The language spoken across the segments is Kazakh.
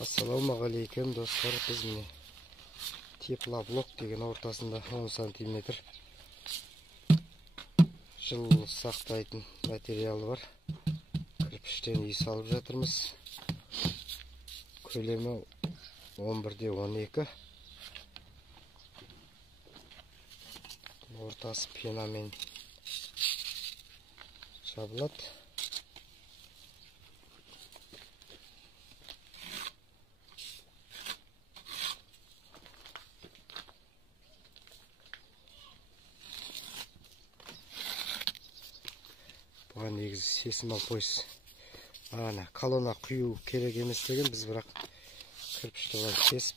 Ассалаумағалейкум достар, біз міне теплоблок деген ортасында 10 сантиметр жыл сақтайтын материалы бар кірпіштен үй салып жатырмыз. Көлемі 11-12, ортасы пенамен жабылады. Бұған негізі сесімал пойыз колонна құю керек емес деген, біз бірақ кірпішті кесіп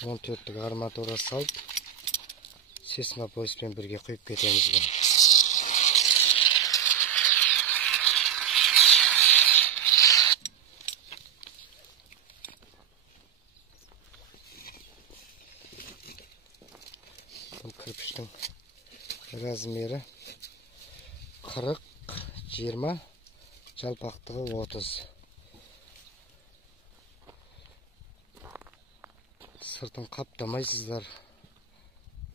14-тік арматура салып сесімал пойызбен бірге құйып кетеміз бұл. Бұл кірпіштің размері 40-20, жалпақтығы 30. Сыртын қаптамайсыздар.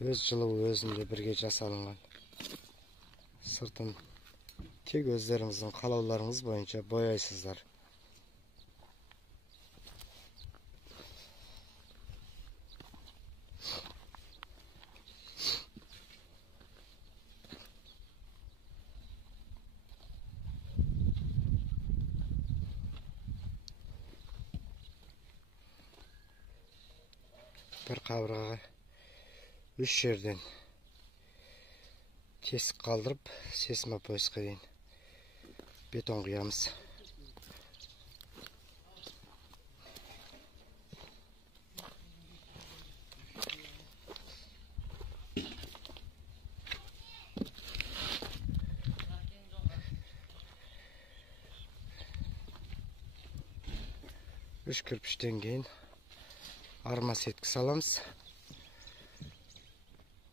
Өз жылуы өзінде бірге жасалынған. Сыртын тек өздеріңіздің қалауларыңыз бойынша бояйсыздар. Bir қабырғаға 3 жерден тесік қалдырып, сесімал пойызға дейін бетон құямыз. Үш кірпіштен кейін арма сеткі саламыз.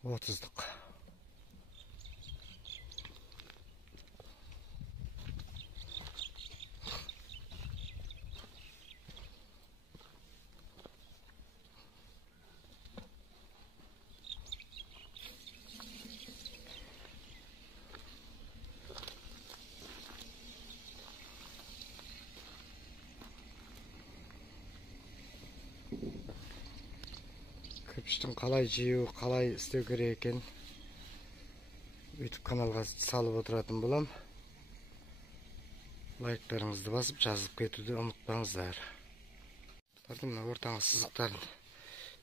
30-дық. Кірпіштің қалай жию, қалай істеу керек екен YouTube каналға салып отыратын болам. Лайктарыңызды басып, жазып кетуді ұмытпаңыздар. Мына ортаңғы сызықтарын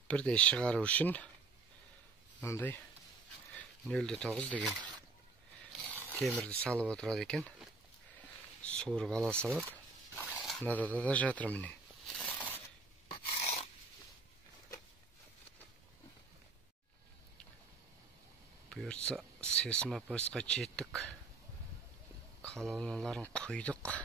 бірдей шығару үшін мынандай 0,9 деген темірді салып отырады екен. Суырып ала салады. Мынада да жатыр міне. Бұйыртса сесімал пойызға жеттік. Колонналарын құйдық.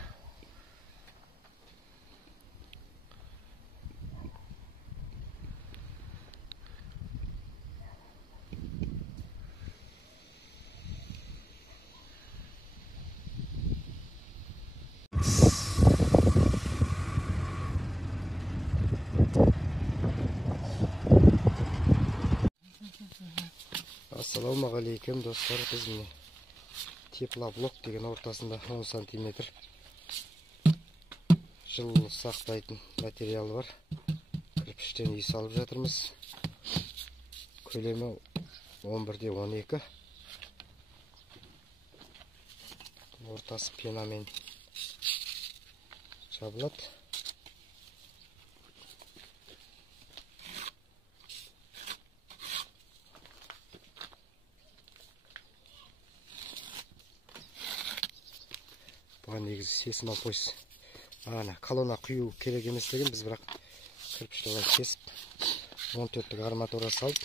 Ассалаумағалейкум достар, біз міне теплоблок деген ортасында 10 сантиметр жыл сақтайтын материалы бар кірпіштен үй салып жатырмыз. Көлемі 11-12, ортасы пенамен жабылады. Бұған негізі сесімал пойыз колонна құю керек емес деген, біз бірақ кірпішті кесіп 14-тік арматура салып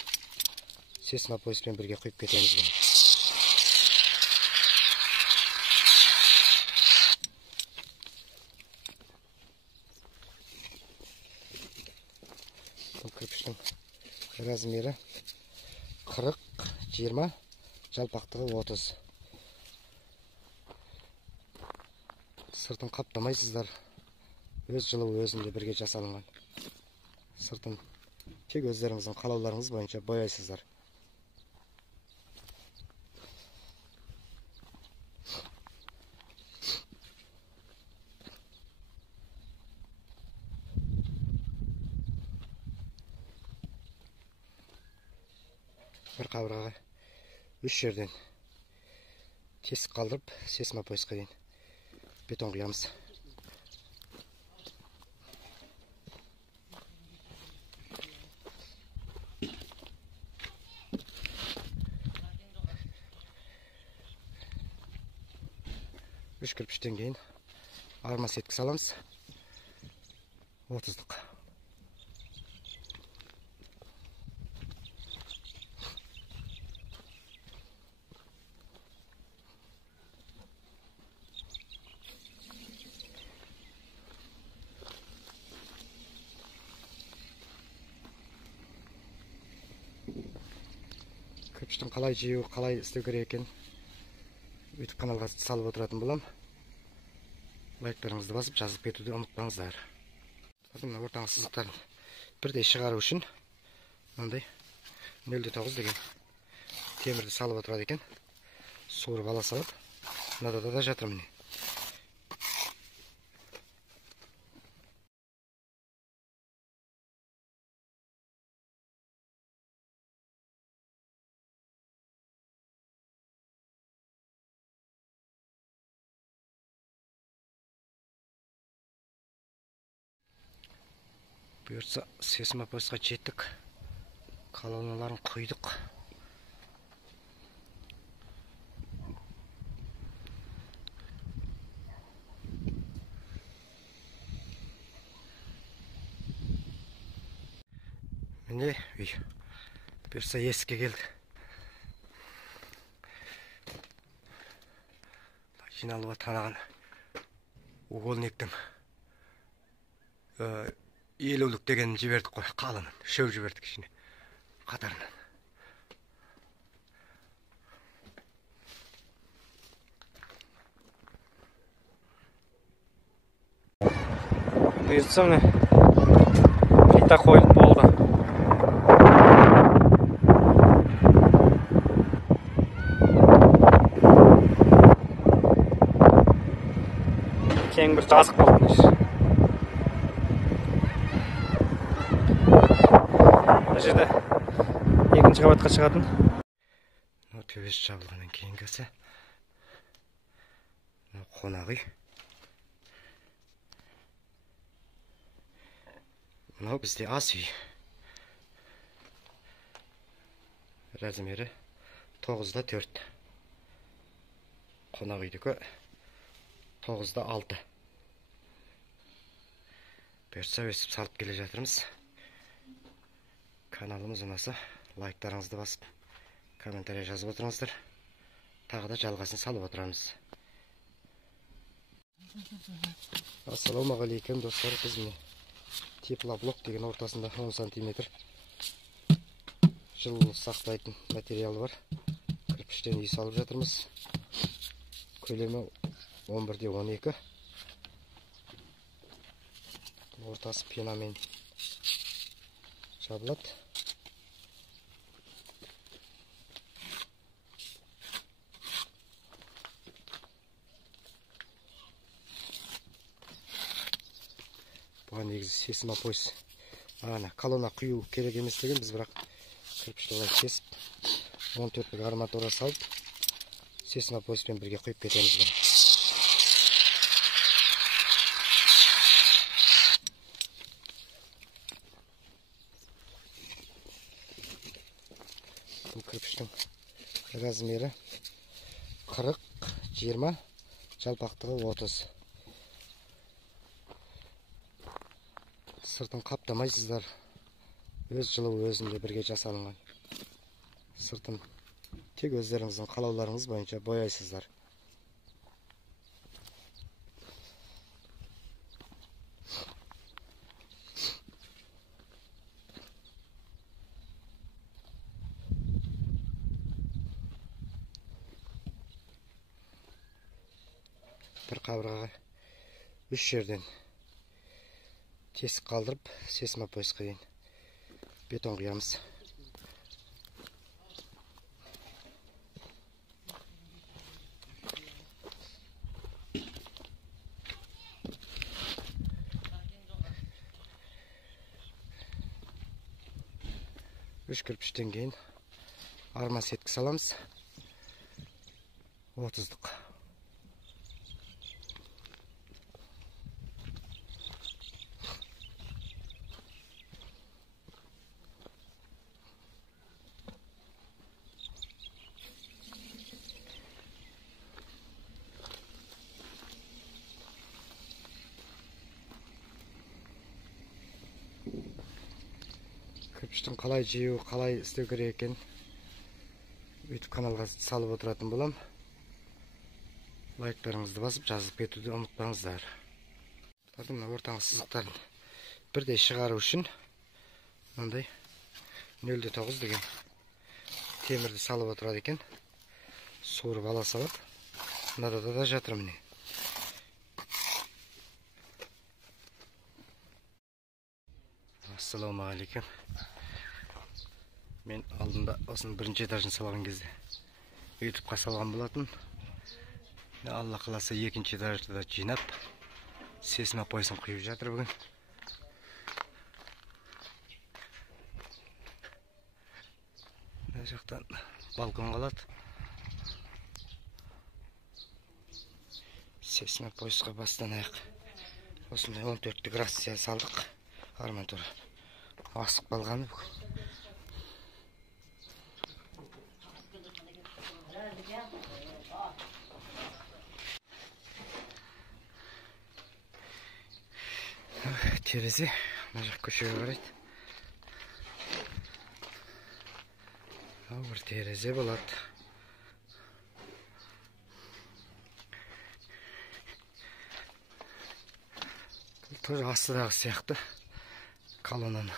сесімал пойызбен бірге құйып кетеміз бұл. Бұл кірпіштің размері 40-20, жалпақтығы 30. Сыртын қаптамайсыздар. өз жылуы өзінде бірге жасалынған. Сыртын тек өздеріңіздің қалауларыңыз бойынша бояйсыздар. Bir қабырғаға 3 жерден тесік қалдырып, сесма поясқа дейін бетон құямыз. Үш кірпіштен кейін арма сеткі саламыз. 30-лық. Кірпіштің қалай жеу, қалай істеу керек екен YouTube каналға салып отыратын болам. Лайктарыңызды басып, жазып кетуді ұмытпаңыздар. Мына ортаңғы сызықтарын бірдей шығару үшін мынандай 0,9 деген темірді салып отырады екен. Суырып ала салып, мынада да жатыр міне. Бұйыртса сесма поясқа жеттік. Колонналарын құйдық. Міне үй. Бұйыртса есікке келді. Жиналуға танаған уголниктің елеулік деген жібердік қой, қалынын, шөп жібердік ішіне, қатарынан. Бұйыртса міне, плита қойылып болды. Кең бір жазық болды. Жерде екінші қабатқа шығатын. Төбесі жабылғаннан кейінгісі қонақ үй. Мынау бізде ас үй. Размері 9-4. Қонақ үйдікі 9-6. Бұйыртса өсіп салып келе жатырмыз. Каналымыз ұнаса, лайктарыңызды басып, комментарий жазып отырыңыздар. Тағы да жалғасын салып отырамыз. Ассалаумағалейкум достар, біз міне теплоблок деген ортасында 10 см жылу сақтайтын материалы бар. Кірпіштен үй салып жатырмыз. Көлемі 11-12. Ортасы пенамен жабылады. Бұған негізі сесма пояс. Колонна құю керек емес деген, біз бірақ кірпішті олай кесіп 14-лік арматура салып, сесма пояспен бірге құйып кетеміз бар. Бұл кірпіштің размері 40-20, жалпақтығы 30. Сыртын қаптамайсыздар. Өз жылуы өзінде бірге жасалынған. Сыртын тек өздеріңіздің қалауларыңыз бойынша бояйсыздар. Bir қабырғаға 3 жерден тесік қалдырып, сесмопоисқа дейін бетон құямыз. Үш кірпіштен кейін арма сеткі саламыз. 30-дық. Кірпіштің қалай жеу, қалай істеу керек екен YouTube каналға салып отыратын болам. Лайктарыңызды басып, жазып кетуді ұмытпаңыздар. Ортаңғы сызықтарын бірдей шығару үшін мындай 0,9 деген темірді салып отырады екен. Суырып ала салып, мынада да жатыр міне. Ассалаумағалейкум. Мен алдында осының бірінші этажын салған кезде YouTube'қа салған болатын. Алла қаласа екінші этажды да жинап, сесмопоисын құйып жатыр бүгін. Мына жақтан балкон қалады. Сесмопоисқа бастан аяқ осындай 14 градусия салдық. Арматура асық балғаны бұл. Терезе мына жақ көшеге қарайды. Бір терезе болады. Бұл тоже астыдағы сияқты колоннаны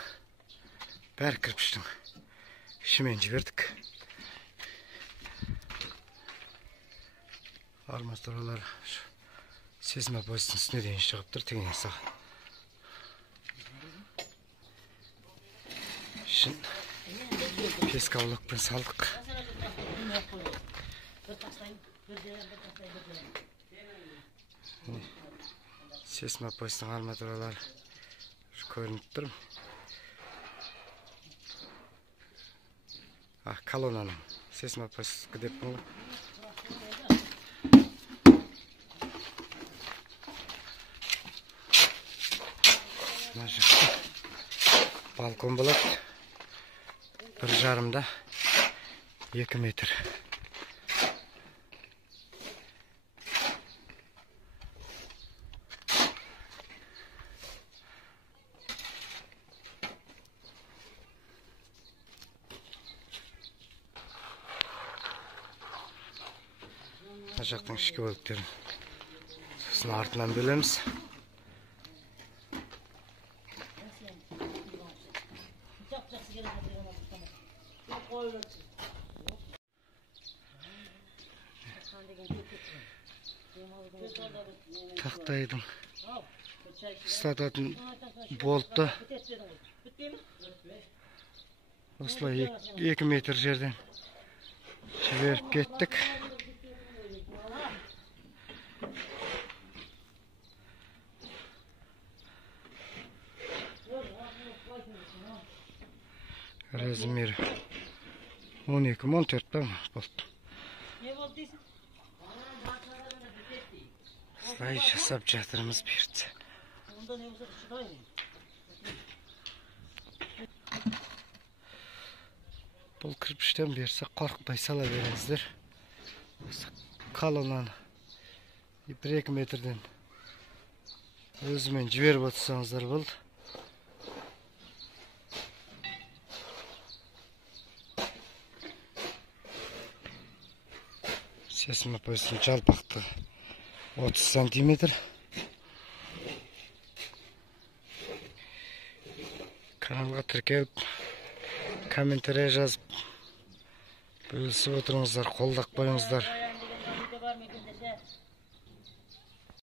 бәр кірпіштің ішімен жібердік. Арматуралар сесмопоистің үстіне дейін шығып тұр, тегіне саған. Шын пескаулықпен салдық. Сесмопоистің арматуралары көрініп тұр. Колоннаның сесмопоистікі деп бұл. Мына жақта балкон болады. 1,5-да 2 метр. Мына жақтың ішкі бөліктерін сосын артынан бөлеміз. Тақтайдың ұстататын болтты осылай 2 метр жерден жіберіп кеттік. Размері 12-14 болт. Слай жасап жатырмыз берді. Бұл кірпіштен берсе қорықпай сала беріңіздер. Колоннаны 1-2 метрден өзімен жіберіп отырсаңыздар болды. Сесмопоистің жалпақтығы 30 сантиметр. Каналға тіркеліп, комментарий жазып, бөлісіп отырыңыздар, қолдап қойыңыздар.